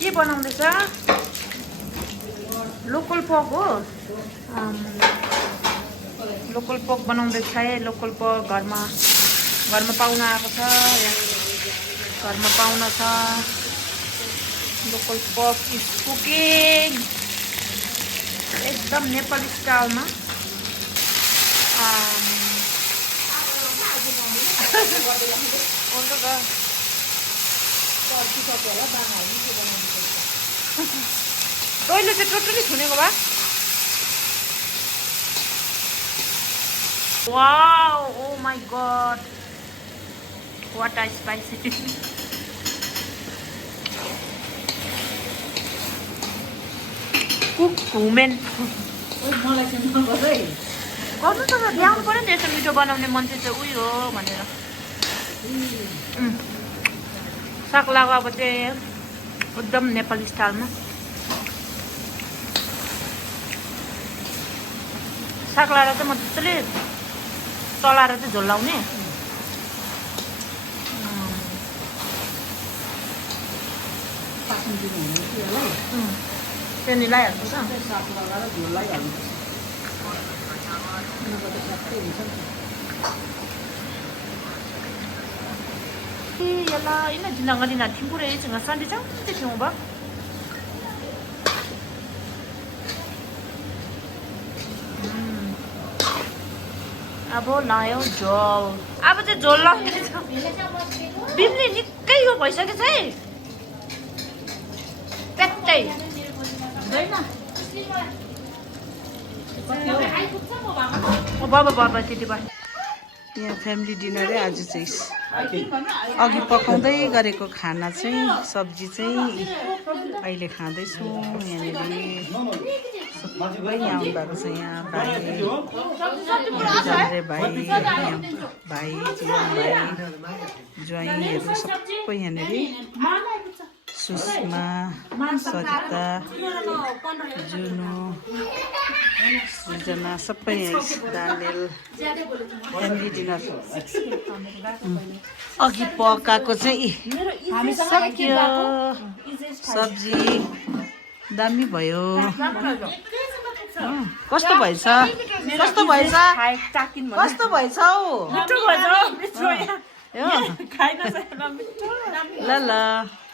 के बनाउँदैछ local pork हो लोकल पर्क बनाउँदैछ है लोकल पर्क घरमा पाउन आएको छ घरमा पाउन छ लोकल पर्क इज कुकिङ एकदम नेपाली स्टाइलमा तैँले चाहिँ टोटली छुनेको भए wow oh my God what a spicy cook women गर्नु त ल्याउनु पऱ्यो नि यसो मिठो बनाउने मान्छे चाहिँ उयो हो भनेर साग अब चाहिँ एकदम नेपाली स्टाइलमा साग लाएर चाहिँ मजाले तलाएर चाहिँ झोल लाउने त्यहाँनिर लगाइहाल्छु Yala, ina dinangali na timpure e chunga sandi chang te chunga ba. अब लायो झोल अब चाहिँ झोल लाउने छ बिमले निकै यो भइसकेछ है प्याट्टै बाबा त्यति भयो यहाँ फ्यामिली डिनर है आज चाहिँ अघि पकाउँदै गरेको खाना चाहिँ सब्जी चाहिँ अहिले खाँदैछौँ यहाँनिर सबै यहाँ आउनु भएको छ यहाँ भाइ भाइ जीवन भाइ ज्वाइँहरू सबै यहाँनिर सुषमा सरिता जुनु सृजना सबै दानियल फ्यामिली डिनर अघि पकाएको चाहिँ सक्यो सब्जी दामी भयो कस्तो भएछ कस्तो भएछ कस्तो भएछ हौ ल ल